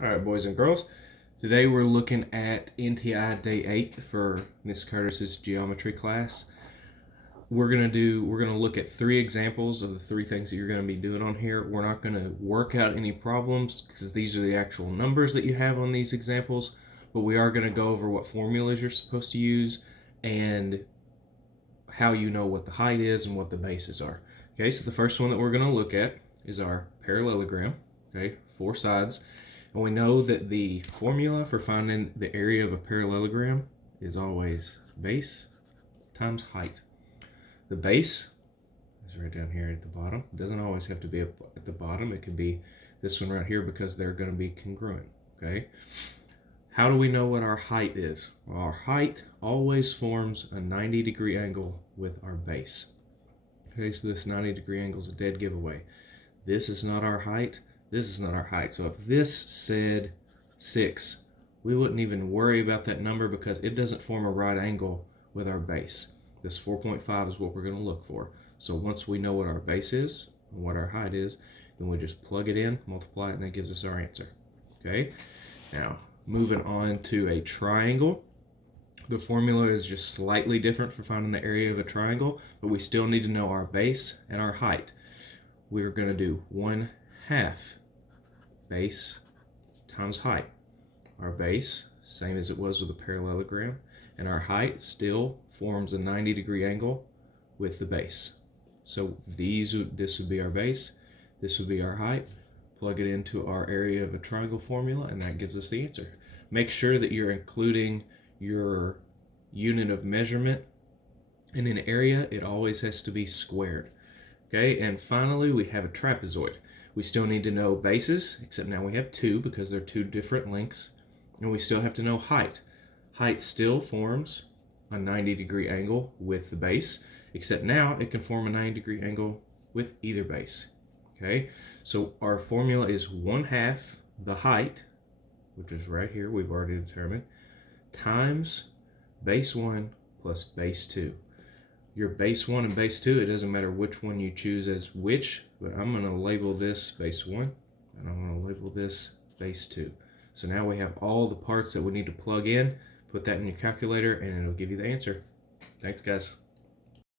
All right, boys and girls. Today we're looking at NTI Day 8 for Miss Curtis's geometry class. We're gonna look at 3 examples of the 3 things that you're gonna be doing on here. We're not gonna work out any problems because these are the actual numbers that you have on these examples, but we are gonna go over what formulas you're supposed to use and how you know what the height is and what the bases are. Okay, so the first one that we're gonna look at is our parallelogram. Okay, 4 sides. And we know that the formula for finding the area of a parallelogram is always base times height. The base is right down here at the bottom. It doesn't always have to be at the bottom. It could be this one right here because they're going to be congruent. Okay. How do we know what our height is? Well, our height always forms a 90-degree angle with our base. Okay, so this 90-degree angle is a dead giveaway. This is not our height. This is not our height. So if this said 6, we wouldn't even worry about that number because it doesn't form a right angle with our base. This 4.5 is what we're going to look for. So once we know what our base is and what our height is, then we just plug it in, multiply it, and that gives us our answer. Okay? Now, moving on to a triangle. The formula is just slightly different for finding the area of a triangle, but we still need to know our base and our height. We're going to do 1/2 base times height. Our base, same as it was with a parallelogram, and our height still forms a 90-degree angle with the base. So this would be our base, this would be our height. Plug it into our area of a triangle formula, and that gives us the answer. Make sure that you're including your unit of measurement. In an area, it always has to be squared. Okay, and finally we have a trapezoid. We still need to know bases, except now we have 2 because they're 2 different lengths. And we still have to know height. Height still forms a 90-degree angle with the base, except now it can form a 90-degree angle with either base. Okay, so our formula is 1/2 the height, which is right here, we've already determined, times base 1 plus base 2. Your base 1 and base 2, it doesn't matter which one you choose as which, but I'm going to label this base 1 and I'm going to label this base 2. So now we have all the parts that we need to plug in. Put that in your calculator and it'll give you the answer. Thanks, guys.